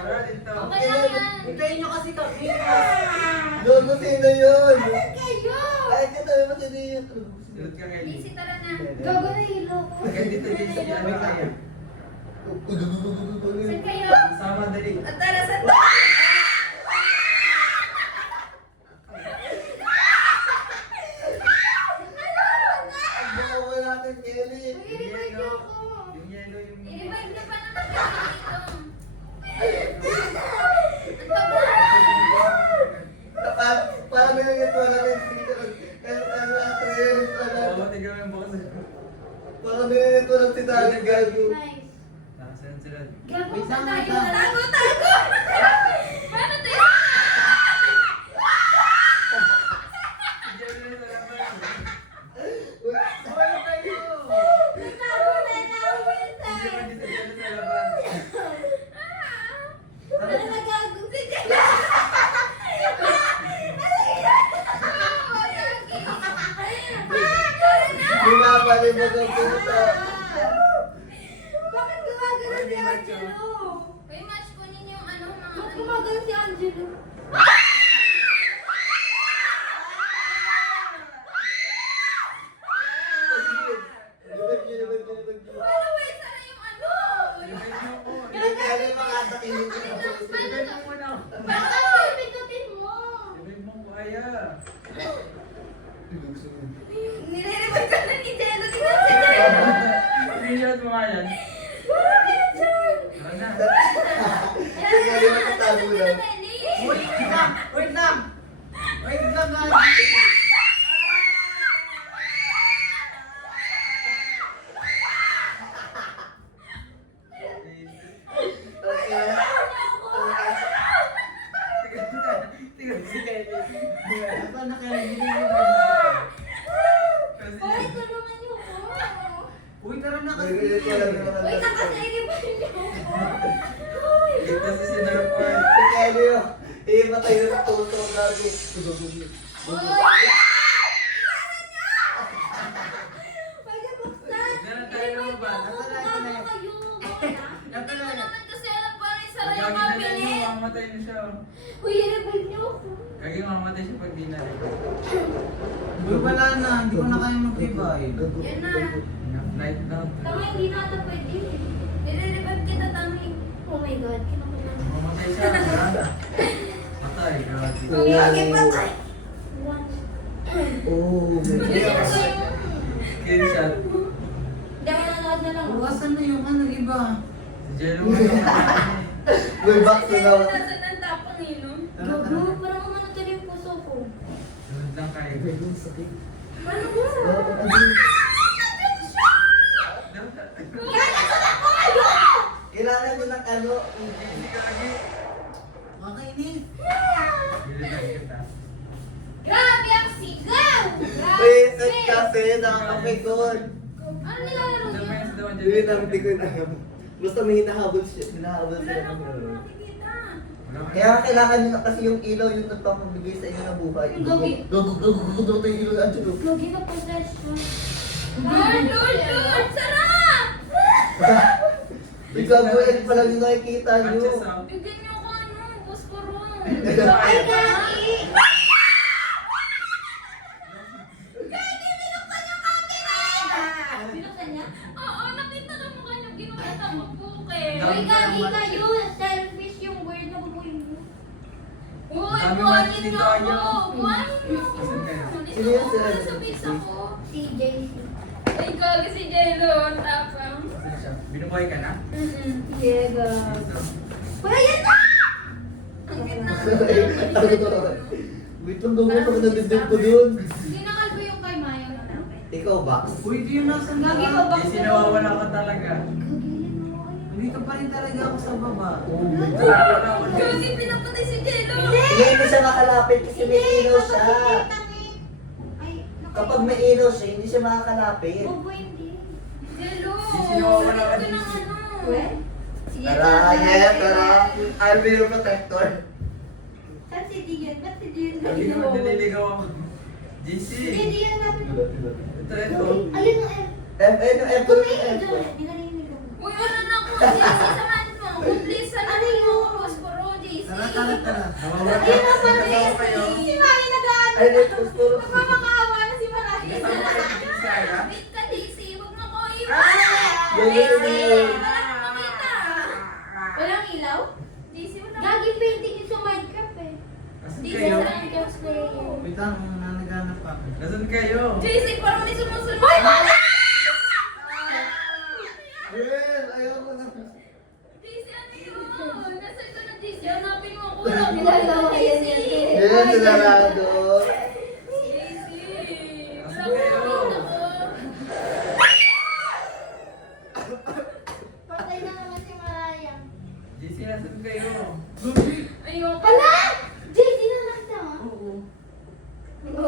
Tara, dito. Okay lang yan. Hintayin nyo kasi kami. Gago, sino yun? Asan kayo? Ay, katabi mo sino yun? Sunod ka kayo. Busy, tara na. Gago na hilo ko. Kaya dito, JC. Ano kaya? Saan kayo? Sama, dali. At tara sa Ang bakawa natin, Kelly. I-revive niyo ako. Yung yellow, yung... I-revive niyo pa naman kami dito. Ang tagal. Paano yung ito natin dito? Ano ate yun? Oo, tignan mo yung bukas. Paano yung ito lang si Dali, gago? Nice. Nasaan sila? Gago Wait pa lang, tayo. wait lang. Tago, tago! Paano tayo? Si Jello yung sa laban. Hoy kayo! Tago na namin Hindi tayo. naman dito Jello sa laban. Ano nagagong si Jello? Binabalik mo ng puta. Bakit gumagano si Angelo? May match kunin yung ano mga... Bakit gumagano si Angelo? Paano ba isa na yung ano? Revive mo ako. Kelly, makatakinig ko. Revive mo muna ako. Bakit ang pindutin mo? Revive mo ko kaya. Nire-revive ka na ni Jello. Tingnan si Jello. Screenshot mo nga yan. Parang yan dyan. Tara na. Kelly, makatago lang. Wait lang! Wait lang! Wait lang guys! Tingnan si Kelly. Ito na kayo, hindi nyo Kasi... Hoy, tulungan niyo ako. Uy, tara na kasi! Nagigit ko lang naman. Wait, nakasay-revive niyo ako. Hoy. Ligtas si Sinarapal. Si Kelly, oh. Iimatay na ng puto. Gago. Hoy. Pwede buksan. Meron tayo ng ba? Gago kayo. Hindi ko naman kasi alam pa rin sara yung Gagi na lang cabinet. yung mamatay na siya. Uy, i-revive niyo ako. Gagi mamatay siya pag di na rin. Uy, wala na! Hindi ko na kayo mag-revive. Yan na. Enough light down. Tama, hindi na ata pwede. I-revive kita, Tami. Oh my God, kinakabahan. Mamatay siya. Wala. Matay. Gagi. Ang lagi patay. One. Oh, Hindi na kayo. Screenshot. Hindi ako nanood na lang. Bukasan na yung ano, iba. Si Jello nga namatay. Way back to now. Nasaan ang tapang eh, no? Tara, tara. Gago, parang umano tuloy yung puso ko. Sunod lang kayo. Paano ba? Kailangan mo ng ano. Hindi gagi. Makainis. Revive kita. Grabe ang sigaw! Reset kasi nakakapikon. Ano nilalaro Sa niyo? friends daw, Yun ang hindi ko na. Basta may hinahabol siya. Hinahabol Wala siya. na akong makikita. Kaya kailangan nyo na kasi yung ilaw yung nagpapabigay sa inyo ng buhay. Yung gabi. Gago tayo ilaw ang dyan. Lagi na possession. Lord, Lord, Lord! Sarap! Yung gagawin pa lang yung nakikita nyo. Patches out. Bigyan niyo ako ano, posporo. Ay, Gagi! Binuksan niya? Oo, nakita ka mukha niyo. Ginawa sa magbuke. Uy, Gagi kayo! Selfish yung word na babuhin mo. Uy, Dami buhanin match niyo dito, ako! ayaw. Buhanin niyo ako! Saan kayo? Sino yan sila? Nasa base ako. Si JC. Ay, Gagi si Jello. Ang tapang. Saan siya? Binubuhay ka na? Diego. Ito. Kuya, yan na! Ang gitna. Wait lang daw mo pag nabibig ko dun. Hindi nakalbo yung kay Maya. Ikaw, Bax. Uy, di yun nasa Gagi ka ba? Kasi nawawala ka talaga. Gagilin mo. Dito pa rin talaga ako sa baba. Oh my God. Wala ko na. Gagi, pinapatay si Jello. Hindi mo siya makalapit kasi may ilaw siya. Ay, Kapag may ilaw siya, hindi siya makakalapit. Bobo, hindi. Jello. Sisi, nawawala ka ulit ko ng dito. ano. Sige, Tara, yeah, tara. I'll be your protector. Saan si Dian? Ba't si Dian? Lagi naman nililigaw ako. GC. Hindi, Dian natin. Ito, ito. Alin ang F? F, ano, F, Kumain F. dyan. Hindi narinig ako. Uy, wala na ako. Samahan mo. Please, ano yung Tara. Nawawala. Ayun na pala Kasama kayo. si Mami nag-ano. Ay, ito, puro. Nagmamakaawa na si Marami. Kasama kayo ni Sarah. Wait ka, Daisy. Huwag mo ko iwan. Yes. Daisy, wala kang makita. Walang ilaw? Daisy, wala. Gagi painting yun sa Minecraft eh. Nasaan Daisy, kayo? sa Minecraft player. Wait lang, nanaganap pa ako. Nasaan kayo? Daisy, parang may sumusunod. Hoy, wala! Well, ayoko na. Daisy, ano yun? Nasaan ka na, Daisy? Hanapin mo ako. Walang kilala ko yan yan. Yes, sinarado. Daisy, wala Nasaan kayo? akong makita ko. Patay na naman si Maraya. JC, nasaan kayo? Ayoko. Hala! JC na nakita mo? Oo. Ano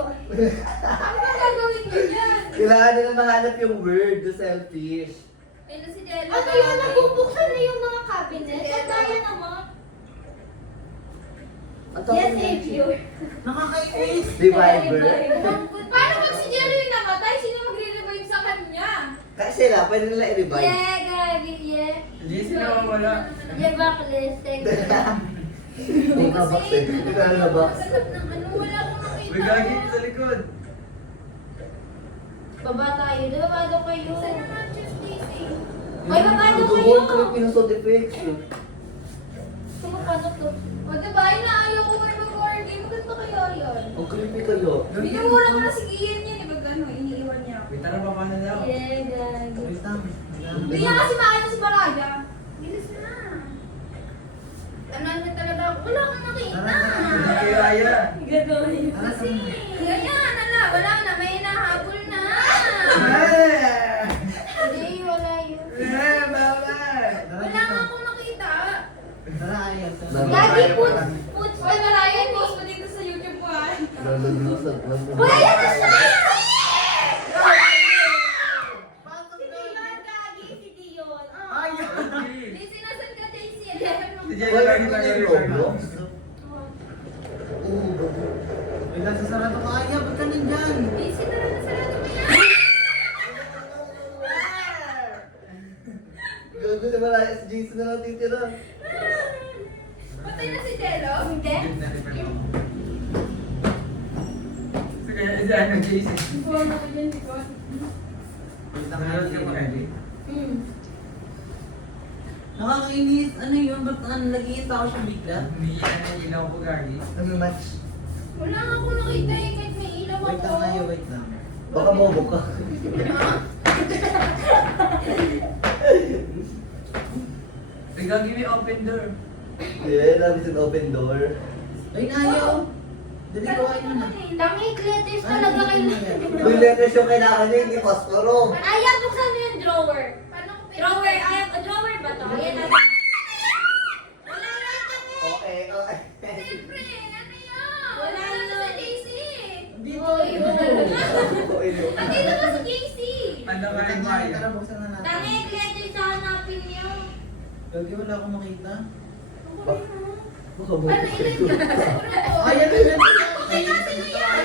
ba gagawin mo yan? Kailangan nila mahanap yung word, the selfish. Ayun na si Delo. Ano yun? Nabubuksan na yung mga cabinet. At kaya naman. At Yes, Savior. Nakakainis. Divider. Paano pag si Jello yung namatay? Sino magre-revive sa kanya? Kasi sila, pwede nila i-revive. Yeah, Gabi, yeah. JC, nawawala. Yeah, backlist. Hindi ka box eh. Hindi ka na box. Masarap ng ano, wala akong makita. Uy, gagi sa likod. Baba tayo. Di ba bado kayo? Saan naman choose Daisy? Hoy, babado Ito kayo. mo, creepy na sound effects. Sino paano to? O diba, inaayaw ko kayo mag-horror game. Maganda kayo yun. Ang creepy kayo. Binumura ko na si Gian yan. Pag ano, iniiwan niya ako. Wait, tara pa paano daw? Yeah, gagi. Wait lang. Hindi niya kasi makita si Baraya. Bilis na. Ano naman talaga ako? Wala akong nakita. Hindi kayo Aya. Gagawin kasi. Ganyan, wala na. May nahabol na. Hindi, wala yun. Wala nga akong nakita. Tara, ayos. Gagi, puts pa Baraya. Post mo dito sa YouTube ko ah. Lalalusag. Uy, ayan na siya! Daisy, nasan ka, Daisy? Si Jello, Wala gagi na tayo. yung Roblox. Oo, Wait lang, sasarado ka. Ay, ba't ka nandyan? Daisy, tara na sarado mo yan. gago na wala. Si Jason na lang titira. Patay na si Jello? Hindi. Sige, isa na JC. Buwan ako dyan, di ba? Wait lang, Nanonood ka pa Kylie? Nakakainis. Ano yun? Ba't nag-iit ako siya bigla? Umiiyak na yung ilaw ko gagi. Nami-match. Wala nga akong nakita eh, kahit may ilaw Wait ako. lang kayo, wait lang. Baka bobo ka. Ha? Uy, gagi may open door. Yeah, namin sa open door. Ay, ayaw. Dali ko kayo na. Dami glitters talaga kayo. Yung letters yung kailangan niya, hindi posporo. Ayaw, buksan mo yung drawer. Drawer, ayaw, drawer ba to? Ayan na. Wala na kami. Okay, okay. Siyempre, ano yun? Wala na sa JC. Dito. Okay, no. Andito ba si JC? Ano ka Wait rin lang, Maya? tara, buksan na natin. Dami glitters sa hanapin niyo. Gagi, wala akong makita. Baka bobo Ano, ka. ilan yun? Siguro. Ay, ano yun? Okay, natin na yan.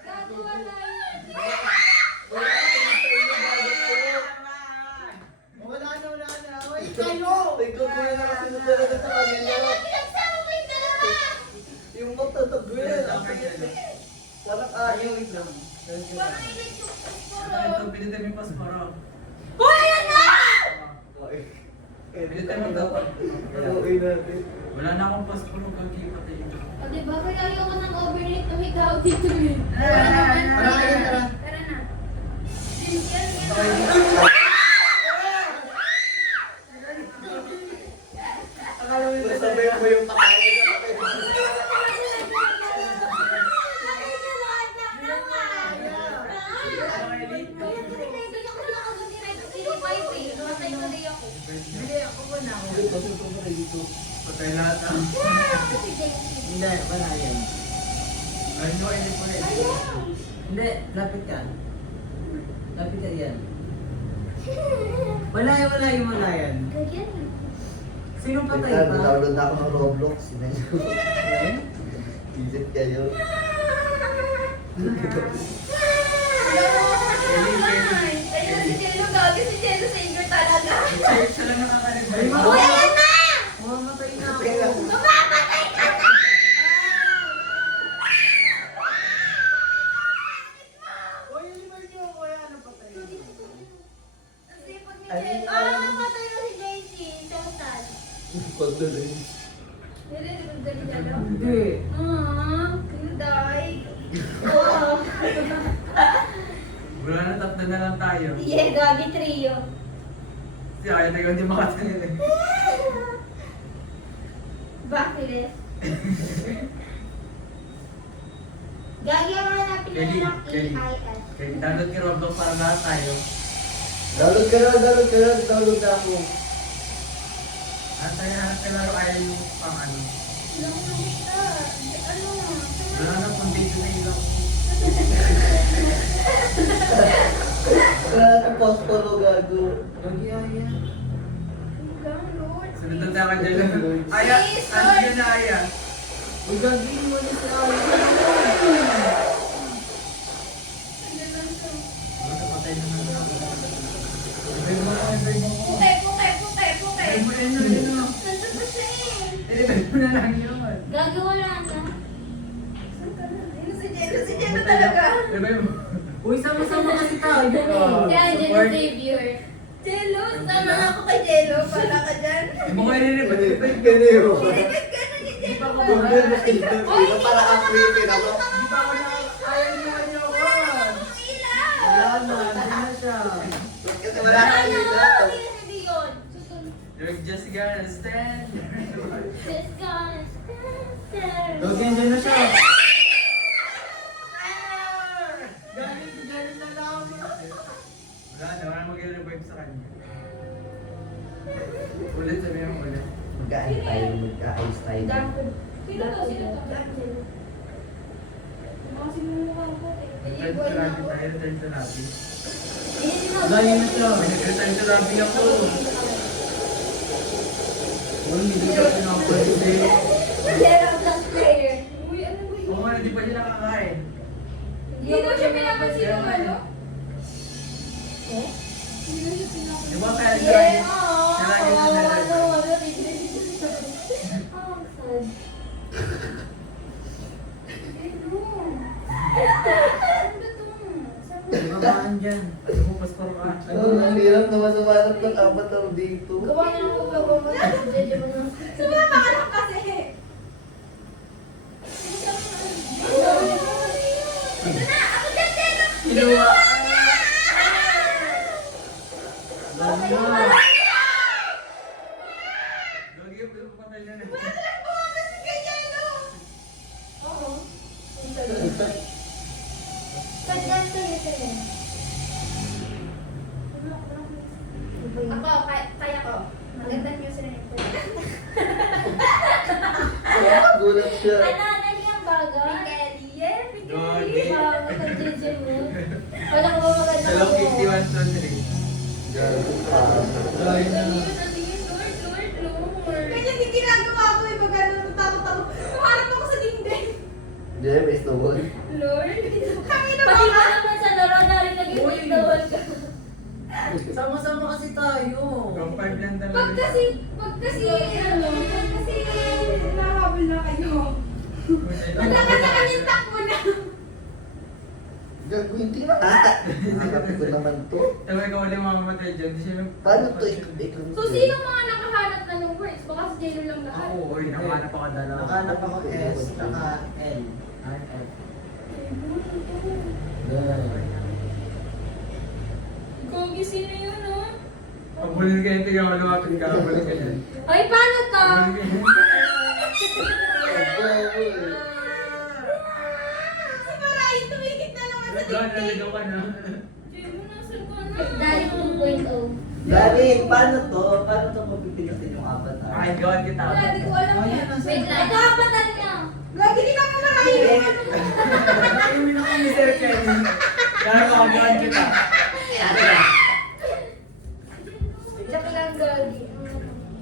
Gago, wala yun. Wala na. Wait kayo! Ikaw ko na nakasunod talaga sa kanila. Pinagsama mo yung dalawa. Yung magtatagwin. Parang ayaw. Parang ilan yung Ito, pilitin mo yung pasporo. Hoy, ayan na! Okay. Pilitin mo ito. Okay natin. Wala na akong pasporo, gagi patay. O diba, kaya ayoko ng overnight na may tao dito eh. Tara, kayo, tara. Tara na. Yan. Sasabihin mo yung pakain na patay. Hindi, ako wala. Patay lahat ah. Hindi, wala yan. Ay, no, hindi po rin. Hindi, lapit ka. Lapit ka yan. Wala yung wala yan. Sino patay Patay pa? Download na ako ng Roblox. Visit kayo. Ayun na si Jello, gagi si Jello Savior talaga. Siya lang nakakalimutan. Uy, ayan na! Condolence. Hindi. Hinday. Wala na, tatlo na lang tayo. Yeah, Gabi trio. Kasi kaya tayo hindi makatanil eh. Bakit? Gagi ang hanapin Kelly, na ng Kelly. AIS. Kaya download ki Roblox para lahat tayo. Download ka na ako. At tayo hanap ka laro ayaw yung pang ano. Ilang mo kita. Ano? Wala na kung dito na ilang. Wala na posporo gago. Lagi aya. Download. Sunod na tayo ka dyan. Aya! Ano yun na Aya? Uy, gagi mo na si Aya. Wala, patay na naman ako. Ibig mo na, ibig mo. Puke. Ay mo yun na yun o. Nandun pa siya eh. Ilibay mo na lang yun. Gagawa lang na. Si Jello talaga. Ilibay mo. Uy, sama-sama kasi tayo. Kaya Jello Support. Xavier. Jello, sama na ako kay Jello. Para ka dyan. Hindi mo kayo nilibay. Malipit ka na yun. Nilibig ka na ni Jello. Kung hindi mo interview, para apritin ako. Hindi pa ako na ayaw niya niya ako. Wala na, hindi na siya. Kasi wala kang dito. You're just gonna stand. Gagi, andyan na siya. Galing na lang. Wala na, wala mag-revive sa kanya. Ulit, sabihin mo ulit. Magkaayos tayo. Sino to? Mga sinumuha ko eh. Return to lobby tayo, return to lobby. Galing na siya. May nag-return to lobby ako. Uy, hindi siya pinapalisi. Jello plus player. Uy, ano ba Oo nga, hindi pa siya nakakain. Hindi daw siya pinapansin ng ano? Eh? Hindi daw siya pinapansin. Di ba kaya siya Yeah, lagi- oo. siya lagi na nag-revive? Mamaan dyan. Ano mo, pastor ka? Ang hirap naman sumanap ng avatar dito. Gawa na ako gawa mo. Sumama ka lang kasi. Ito na! Ako dyan, Jello! Kinuha! Okay, wala. Lagi yung patay na na. Kay Jello! Oo. Kanya sa'yo. Ako, kaya ko. Maganda niyo sila yung Gulat siya. Ano yung bagay? Pinelli. Yeah, Doggy. Pinelli. Maganda mo. Wala ko ba maganda Hello, ko? 5123. Gago pa. Galing na. Kanya hindi ginagawa ko eh. Pag ano, natakot ako. Kumarap ako sa dingding. Jem, is the one. Lord. Kami na pati ba naman sa laro na rin naging Uy. tinawal ka. Sama-sama kasi tayo. Kung 5 lang talaga. Pag kasi nahabol na kayo. Wala ka na kaming takbo na. Gago, hindi na. Hanap ko naman to. Sabi ko wala mamamatay dyan. Di siya Paano to ikot? So, sino mga nakahanap na ng words? Baka si Jello lang lahat. Ako, oy, nakahanap ako dalawa. Nakahanap ako S, naka L. Ay. Gogi, sino yun, oh? Pabulin ka yung tiga, malawapit ka. Pabulin ka yan. Ay, paano to? Pabulin ka yan. Si Maray, tumikit na naman sa Doon, dingding. naligaw ka na. Jello, nasan ka na? Dali 2.0. Dari, paano to? Paano to mapipilitin yung avatar? Ay, gawin kita. Wala, di ko alam Ayun, yan. nasa- Wait lang. Ito ang patan niya. Lagi di kami Maray. Ayun na kami, Sir Kenny. Kaya ko, gawin kita. Joke lang, Gogi.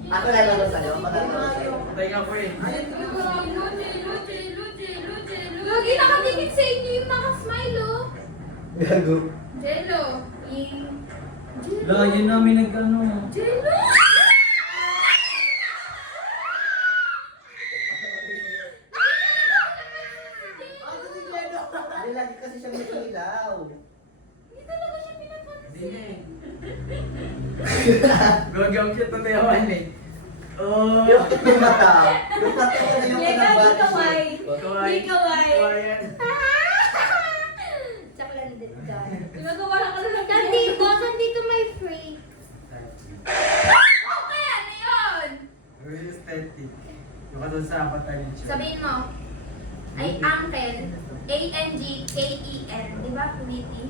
Ako na lang sa'yo. Maganda sa'yo. Patay ka po eh. Gogi, nakatingin sa inyo yung nakasmile, oh. Gago. Jello. Lagi namin nag-ano. Jello! Hindi lagi kasi siya may ilaw. Hindi talaga siya pinapansin. Hindi na eh. Gawin kita tayawan eh. Oh! Yung mata. Yung mata ko na yung Hindi ka, kanabati. di kaway. Kawaii. Hindi kaway. Kawaii. Tsaka lang din dyan. Ginagawa lang ka lang. Sandito may free. Okay, ano yun? Real aesthetic. Yung katulad sa apat tayo yung show. Sabihin mo, ay Angkel. A-N-G-K-E-N. Di ba? Witty.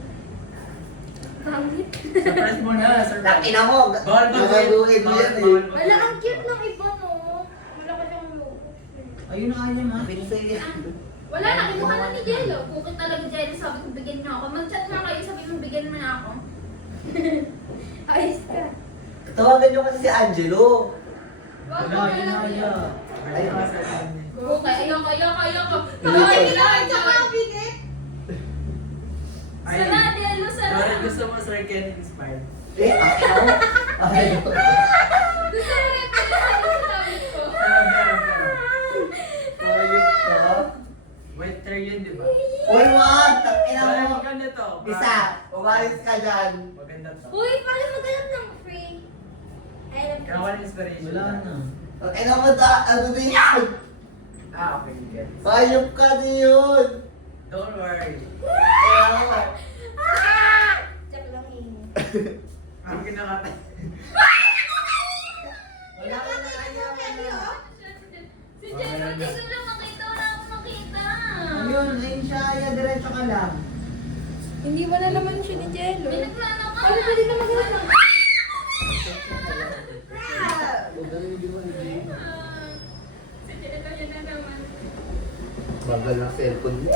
Pangit. Surprise mo na, surprise. Takina mo. Bawal ba? Gagawin mo yan eh. Wala, ang cute ng iba, no? Wala ka siyang logo. Ayun na kaya ma. Pinsay yan. Wala na, kinuha na ni Jello. Kukit talaga Jello, sabi ko bigyan niyo ako. Mag-chat nga kayo, sabi mo bigyan mo na ako. Ayos ka. Tawagan nyo kasi si Angelo. Wag Wala, mo ayun na kaya. Ayun ka sa kanya. Okay, ayoko. Hindi Ay, ko. kailangan sa cabinet. Ayun. Sara, Jello, sara. Sorry, gusto mo Sir Ken inspired. Eh, ako? Ay, Gusto mo rin pala sa sabi ko. ayun ka. Wait, try yun, di ba? Uy, wag! Takina mo. Maganda to. Isa, umalis ka dyan. Maganda to. Uy, paano maghanap ng free? Ay, Kaya wala inspiration. Wala na. Takina mo ta, ano din yan? Ah, okay, get. Sayop ka din yun. Don't worry. Check lang yun. Ang kinakata. Wala ka na ayaw ka na. Si Jello, hindi ko lang makita. Wala akong makita. Ayun, ayun siya. Ay, diretso ka lang. Hindi mo na naman siya ni Jello. May nagplano ka. Ano pwede na maghanap ng... Si Jello, yun na naman. Bagal ng cellphone mo.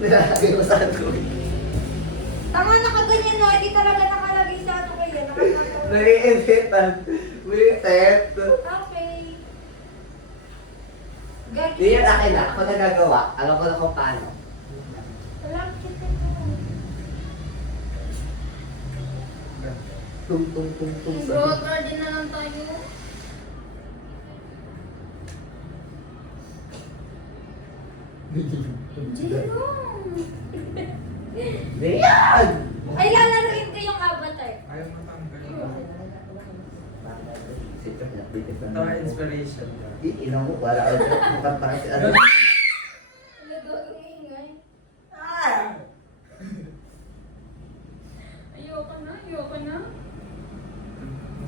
Nilalagay mo sa ano. Tama, nakaganyan na. Hindi talaga nakalagay sa ano kaya. Nakakatawa. Nai-editan. Wiset. Okay. Gagi. Di yan akin na. Ako nagagawa. Alam ko na kung paano. Wala, kita ko. Tung tung tung tung sa... Road garden na lang tayo. Jello. Di yan! Ay, lalaruin ko yung avatar. Ayaw matanggal. Ito Ito inspiration. Ina mo, wala ka dyan. Mukhang parang si ano. Talaga, ingay. Ayoko na.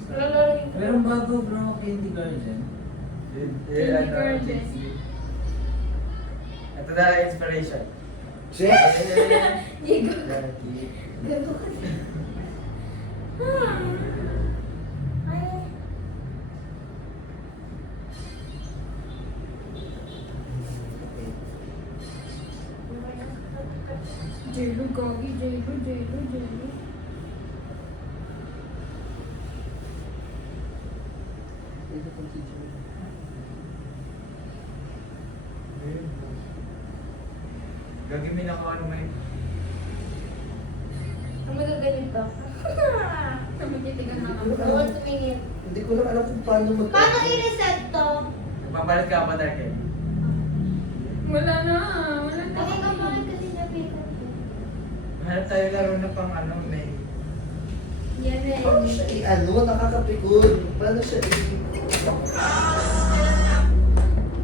Lalaruin ko. Meron bago bro, kindergarten. Kindergarten. Ito na lang inspiration. Shit! Digo. Gagi. Gago ka na. Ay. Jello, gagi. Jello. Gagi may nakuha ano may. Ang magaganito. Tumitigan na ako. Bawal tumingin. Hindi ko lang alam kung paano mag- Paano i-reset to? Nagpapalit ka ba tayo Ken? Wala na. Kasi kapag kasi napitan ko. Hanap tayo laro na pang ano may. Yan na Paano siya ano? Nakakapikon. Paano siya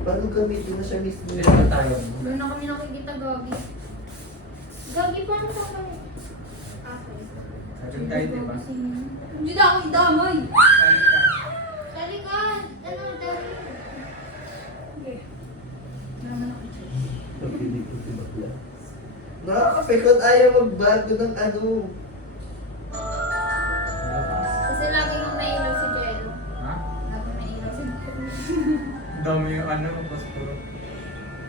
Paano gamitin na siya mismo? Dito na tayo. Doon na kami nakikita, Gagi. Gagi, paano ka kami? Sabi tayo, di ba? Hindi na ako idamay. Sabi ka. Dali ka. Ano, dali. Okay. Nakakapikon, ayaw magbago ng ano. Kasi lagi nung nailaw si Jello. Ha? Lagi nailaw si Jello. Ang dami yung ano, pasporo.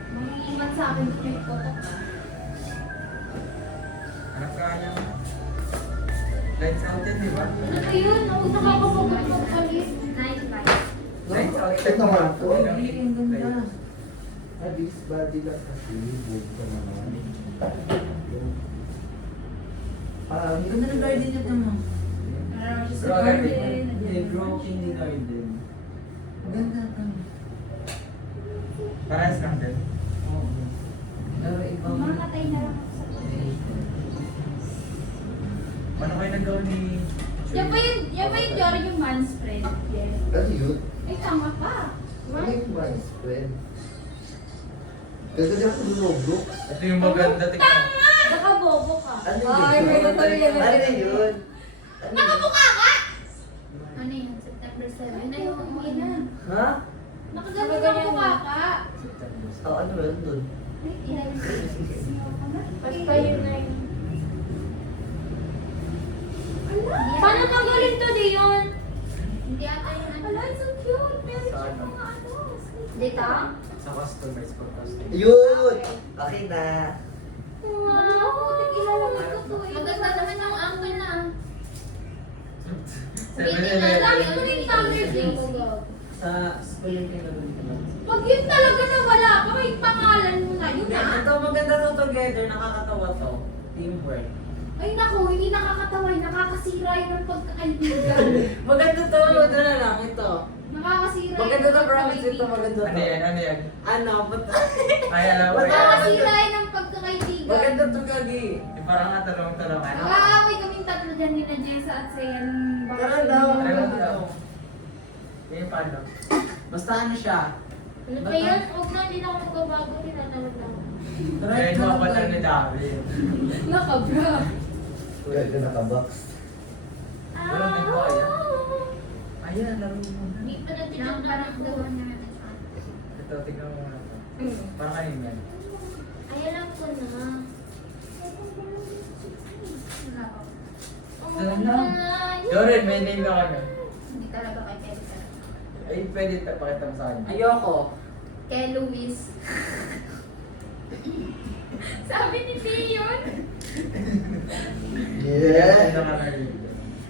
Mangiiman sa akin kung may potok ka. Hanap ka niya. Lights out yan, di ba? Ano ba yun? Huwag nakakapagod magpalit. Night light. Lights out Ito naman to. Ay, ang ganda. Abis body lang kasi. Huwag ka naman. Ang ganda ng garden niya mo. Meron siya sa Bro, garden. Eh, bro, kindergarten. Ang ganda. Parehas kang din. Oo. Pero ibang... Mamatay na lang ako sa nagaw ni... Yan pa yung Jory yung man's friend. Yes. Ano yun? Ay, tama ka. Ano yung man's friend? Ganda niya ako ng Roblox. Ito yung maganda, tingnan. Nakabobo ka. Ano Ay, yun? may tutorial na Ano din. yun? Ano yun? Nakabuka ka! Ano yun? September 7 na yung ina. Ha? Nakaganon na mukha ka. Oh, ano yun dun? Basta yun na yun. Paano tanggalin to, Dion? Hindi ata yun. Ala, it's so cute. Meron Sa siya ano? mga ano. Dito? Sa customers ko. Yun! Okay na. Wow! Ilalagay ko to. Maganda naman yung uncle na. Hindi na. Dami ko rin tumbler drinks. Sa school yung kinagawin. Pag yun talaga na wala pa, may pangalan mo na yun ah. Ito maganda to together, nakakatawa to. Teamwork. Ay naku, hindi nakakatawa, nakakasira yun ng pagkakaibigan. Maganda to, ito na lang, ito. Nakakasira yun Maganda ng to, promise ito, pagkakaibigan. maganda Ano to. yan? Ano yan? Ano, Ay, alam ko yan. Nakakasira yun ng pagkakaibigan. maganda to, Gagi. Yung parang nga talong-talong. Ano? Nakaaway kaming tatlo dyan ni na Jessa at Sayan. Tara daw, Tara maganda daw. to. Yung paano? Basta ano siya. Ano ba yun? Huwag na, hindi na ako magbabago, tinatawag lang. Kaya yung mga bata ni David. Nakabra. Kuya ka nakabox. Wala din ko kaya. Ayan, laro mo na. Hindi pa natin ang karamdaman na natin. Ito, tignan mo muna ito. Parang kanina yan. Ay, alam ko na. Wala pa. Oh, Dala maganda na. na. Joren, may name ka kanya. Hindi talaga kay Kelly talaga. Ay, pwede pakita mo sa kanya. Ayoko. Kay Luis. Sabi ni Dion. Yeah! Ano ka na rin?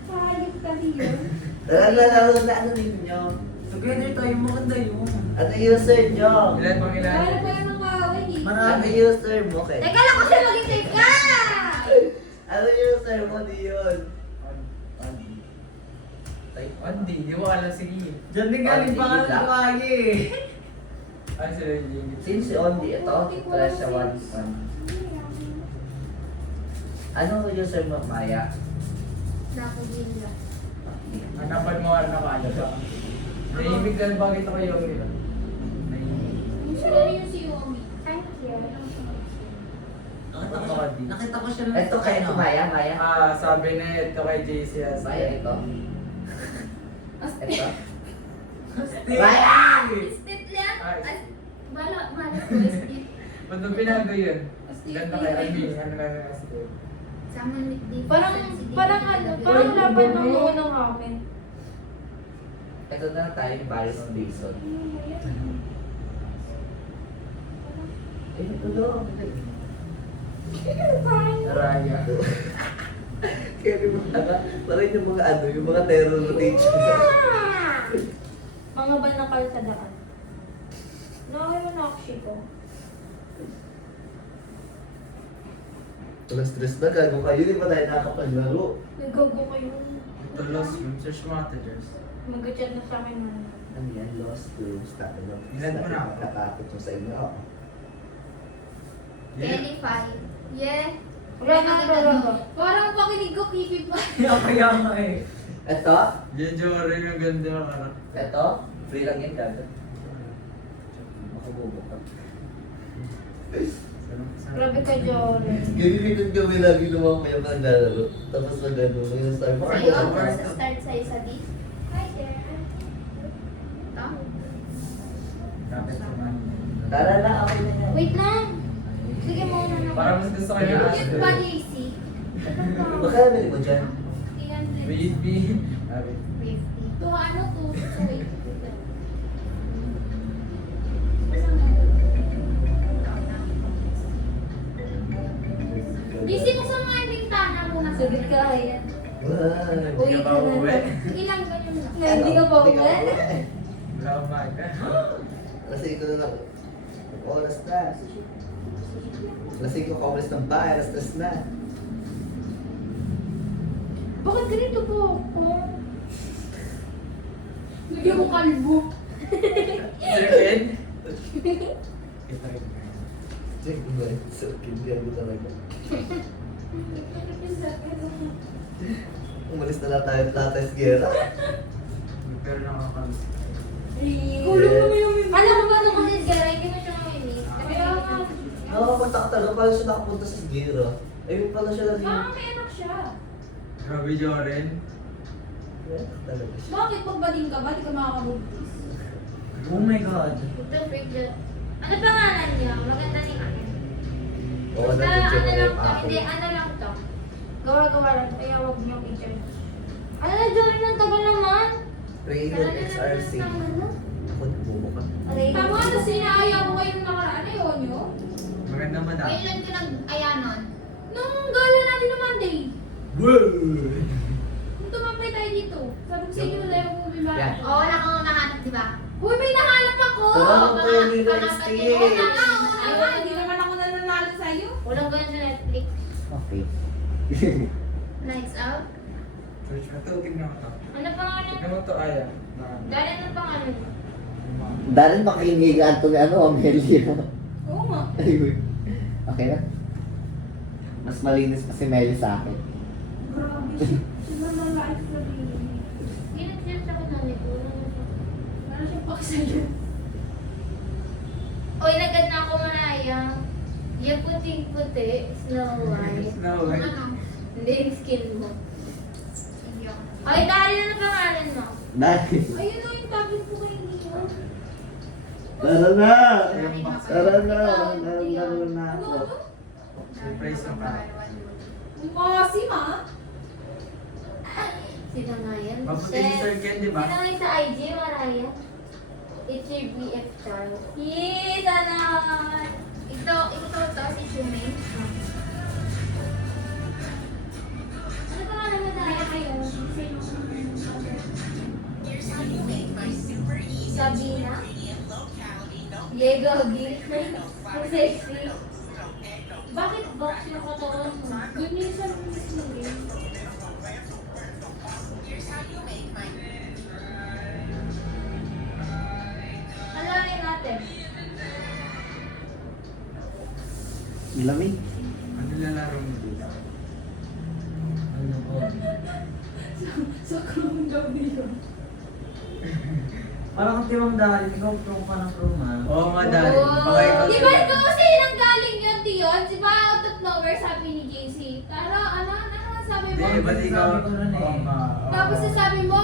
Payag ka Dion. Tara na laro na ano ninyo? Together tayo, maganda yun. Ano user nyo? Ilan pang ilan? Kaya tayo ng kaaway eh. Ano user mo kay? Teka lang kasi mag-intay ka! Ano user mo Dion? Andi, di mo alam sige. Diyan din galing Andi, pangalan wala. ko Gagi. Ano sila yung Jimmy? Since si Ondi ito, try siya one. Ano user mo Maya? Naku, Gila. Hanapan mo ano ka ano ka. Naibig ka na bakit ako yung nila? Sila rin yung si Yomi. Thank you. Nakita ko siya lang. Ito kay ito Maya, Maya. Ah, sabi na ito kay JC as Maya ito. Asti. Ito. Maya! Stit lang. Ay. Ay, bala ko. Stit. Ba't nung pinago yun? Asti. Ganda kay Alvin, ano na na Astin. Sama with the Parang laban ng noon ng ramen. Ito na tayo yung Paris Dixon. Ito daw. Naraya. Kaya yung mga, parang yung mga ano, yung mga terror rotation. Mga banakal sa daan. Nakakay mo na ako ko. Walang stress na, gago kayo, di ba tayo nakapaglaro? Naggogo kayo. Ito lost room, search mo ate Jers. Mag-chat na sa akin man. Ano yan, lost rooms, tayo lang. Ilan mo na ako? Nakakapit mo sa inyo, ako. Kelly 5. Yeah. Wala na talaga. Parang pakinig ko, kipi pa. Kaya nga eh. Ito, Yan Jory, ang ganda ng karak. ito, free lang yan, gago. Makabubo ka. Grabe ka, Jory. Ganyan kami lagi naman kayo naglalaro. Tapos na gano'n, may start mo. Sa'yo, start sa'yo sa D. Hi there. Ito? Kapit ko man. Tara na, ako na yan. Wait lang. Sige muna na. Parang mas gusto ko yung Cute ba, JC? Baka nabili mo dyan? 300. Baby. Sabi. 50. Ito, ano to? So, wait. Busy ko sa mga bintana muna. Sagot ka, ayan. Wow. Uy, Hindi ka ka ba na uwi? na. Sige lang, ganyan lang. Na hindi ka pa uwi? Wala akong maga. Lasing ko na lang. Oras na. Lasing ko kaulis ng bahay, alas tres na. Bakit ganito po ako? Lagyan mo kalbo. Sir Ken? Kita rin. Check mo ba? So, kindihan ko talaga. Umalis na lang tayo Plates Guerra. Pero nakakamiss. Alam mo ba nung kasi Gara, hindi mo siya mamimiss. Kaya nga. Nakakapagtaka talaga, paano siya nakapunta sa Guerra? Ayun pala siya lagi. Baka may anak siya. Grabe, Joren. Talaga siya. Bakit pagbading ka ba? Di ka makakabugtis. Oh my God. Ito, freak dyan. Ano pangalan niya? Maganda ni Ate. Oo, Basta nandiyan ano lang yung to, ako. hindi, ano lang to. Gawa-gawa lang, kaya huwag niyong i-judge. Ano na, Jory, ng tagal naman? Rayon XRC. Ako nagbubuka. Tama na sinaya ko kayo nung nakaraan. Ayaw nyo? Maganda madam. Kailan ka nag-ayanon? Nung gala natin ng Monday. Wow! Nung tumapay tayo dito. Sabi ko sa inyo na yung movie ba? Yan. Oo, wala kang nahanap, di ba? Uy, may nahanap ako! Tara, kayo ni Pangapat Next ni Stage. Mona nga, Ayun, hindi naman ako nananalo sa'yo. Walang ganyan sa Netflix. Okay. Lights out. Search mo to, tignan mo to. Ano pangalan? Tignan mo to, Aya. Dali, ano pangalan mo? Dahil makikingigan to ni Amelia. Oo nga. Ayun. Okay na. Mas malinis pa si Melly sa akin. Grabe siya. Sila na life na rin. Ginag-search ako na nito. Meron siyang pak sa'yo. Oy, nagad na ako, Maraya. Yung puting-puti, Snow White. Snow White. Ano? Hindi yung skin mo. Oy, Dari, ano pangalan mo? Dahil. Ayun o, yung tablet ko kayo dito. Tara na! Tara Tara na! Ano? na ako. Surprise na pa. Ang kasi ma. Sino nga yan? Mabuti si Sir Ken, di ba? Sino nga yung sa IG, Maraya? It's your BF child. Yee, sana. Ito, si Shumei. Ano pangalan mo, Dari? Kayo? Sabina? Diego Gil. Ang sexy. Bakit box yung katawan mo? Good news sa Muslim. Alarin natin. Lamig. Ano lalaro mo dito? Ano ko? Sa krong daw niyo. Parang kang timang dahil, ikaw prong ka ng prong ha. Oo nga, Dari. Baka ikaw Di ba ikaw kasi nang galing yun, Dion? Di ba out of nowhere sabi ni JC? Tara, ano sabi mo? Hindi, ba't ikaw? Sabi ko nun eh. Oo nga, oo. Tapos sabi mo,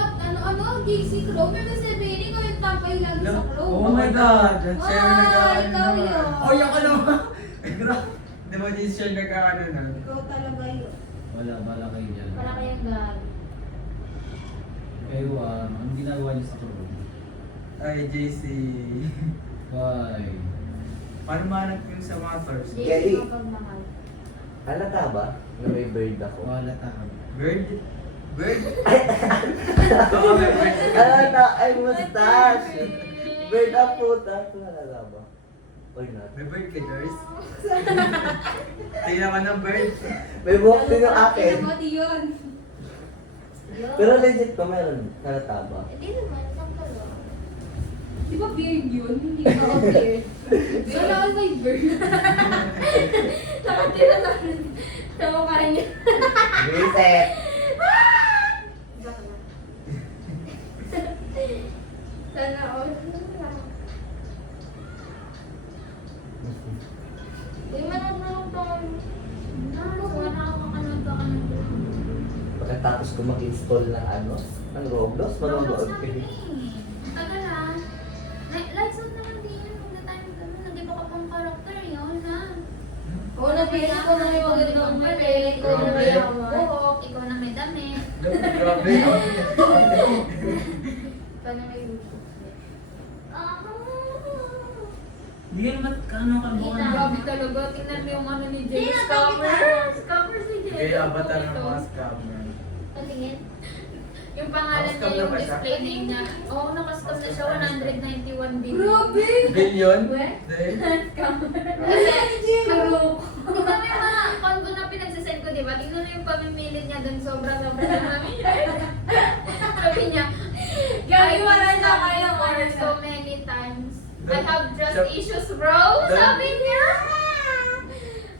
JC Crow? Pero sabihin, ikaw yung tampay lagi sa Crow. Oh my God! Siya yung Ah, nag-ano ikaw naman. yun. Oh, yan ka naman! Grabe. Di ba din siya nag-ano na? Ikaw talaga yun. Wala kayo dyan. Para kayang galing. Kayo, ang ginagawa niyo sa crew? Ay, JC. Why? Paano mahanap yung sa mga tours? JC Kelly. mapagmahal. Halata ba na may bird ako? Wala taka. Bird? Bird? Oo, may bird. Halata, ay mustache! Bird ang puta. Halata ba? Or not? May bird ka, Joyce? Tingnan ka ng bird. May buhok din yung akin. Ano mo, Dion? Pero legit ba meron? Halata ba? Hindi naman, isang dalawa. Di ba beard yun? Hindi ka beard. Wala all my bird. Nakatira na rin sa mukha niya. Reset! Sana all. Uy, manood to. Wala akong makanood ba ka ng Pagkatapos ko mag-install ng ano, ng Roblox, manonood ko yun. Tagal ah. Lights out naman din yun. Kung na tayo gano'n, nag-iba ka pang karakter yun ha. Oo, napili ko na yung magandang Pare, ikaw na may buhok, ikaw na may damit, Grabe. ikaw na may YouTube. Hindi ka naman ano ka bukan. Grabe talaga, tingnan mo yung ano ni Jay. Scammer. Scammer si Jay. Kaya avatar ng mga scammer. Patingin. Yung pangalan niya, Nakascam na yung ba siya? display name niya. Oo, nakascam na siya, 191 billion. Grabe! Billion? We? Dahil? Scammer. Kasi, nag-look. Tingnan mo yung mga combo na pinagsasend ko, di ba? Tingnan mo yung pamimilit niya dun, sobra-sobra na namin. Sabi niya, Gabi, wala I've been na kayo, scammed wala so na. many times. I have trust Sa- issues, bro. Dun- Sabi niya.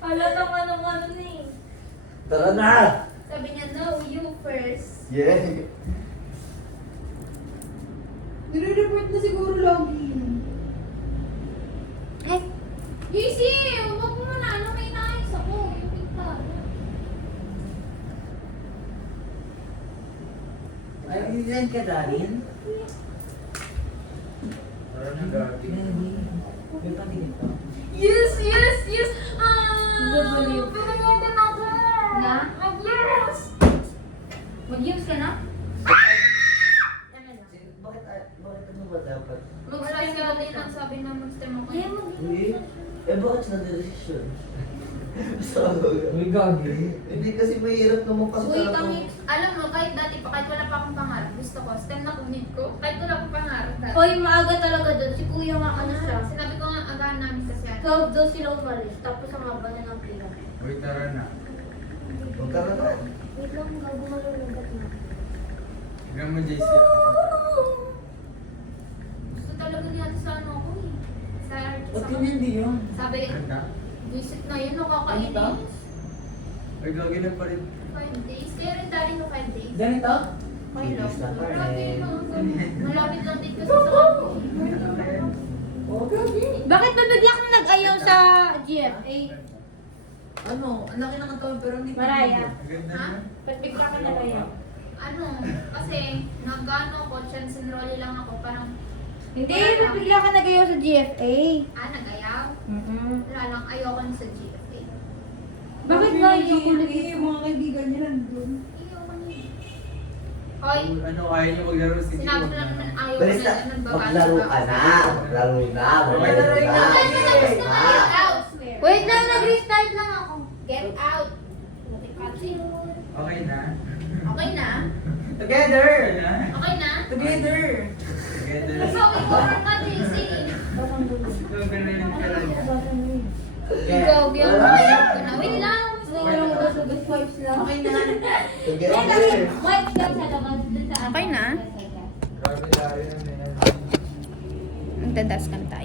Wala nang ano-ano na eh. Tara na! Sabi niya, no, you lovers. Yeah. Nire-report na siguro lagi. JC, huwag mo na, ano, may naayos ako. Yung pintana. Ay, yan ka, Darin? Parang nag-aapi. May patingin pa. Yes! Gagawin. Pinaganda ako! Na? Yes! Mag-use ka na? Bakit ano ba dapat? Mag-try ka din ang sabi na mag-stem ako. Hindi. Eh, bakit siya nag-decision? Basta ako. Uy, gagi. Hindi kasi mahirap naman kasi Uy, talaga. kami. Alam mo, kahit dati pa, kahit wala pa akong pangarap, gusto ko, STEM na kumit ko. Kahit wala akong pangarap dati. Hoy, maaga talaga doon. Si kuya nga ano siya. Sinabi ko nga, agahan namin kasi ano. 12 daw sila umalis. Tapos ang haba na ng pila. Uy, tara na. Magkaroon na. Wait lang, gago malulugat na. Hanggang mo, JC. Gusto talaga niya sa ano ko eh. Sa Ba't yun hindi yun? Sabi, Ganda. visit na yun, Ano ba? nakakainis. Uy, gagi na pa rin. 5 days. Kaya rin dali ko 5 days. Ganito? Okay lang. Bilis na pa Grabe eh. yung mga malapit lang din kasi sa ako. Oo, grabe. Bakit ba bigla kang nag-ayaw sa GFA? Ano? Ang laki ng katawan pero hindi Maraya. Ang ganda Ha? na. Ba't bigla ka nag-ayaw? Ano, kasi nag-ano ko, chance enroll lang ako, parang, Hindi, ba't bigla ka nag-ayaw sa GFA? nag-ayaw. Mm-hmm. Wala lang, ayoko na sa GFA. Bakit ba yung kulit? Yung mga kaibigan niya nandun. Ayoko na yun. Hoy, Ano, ayaw niyo maglaro sa sinabi ko lang naman ayaw ko Basta, na yun, maglaro ka na. Maglaro na. Maglaro na. Get Na. out! Wait lang, nag-restart lang ako. Get out! Okay na. Okay na? Together! Okay na. Okay na? Together! Together. Sabi ko na, JC. Ikaw, ganun ka lang. Ikaw, biyan mo ayaw ko na. Wait lang! Okay na. Together. Wait lang sa labas. Dun sa Okay na? Grabe, lari na yan. Magdadas tayo.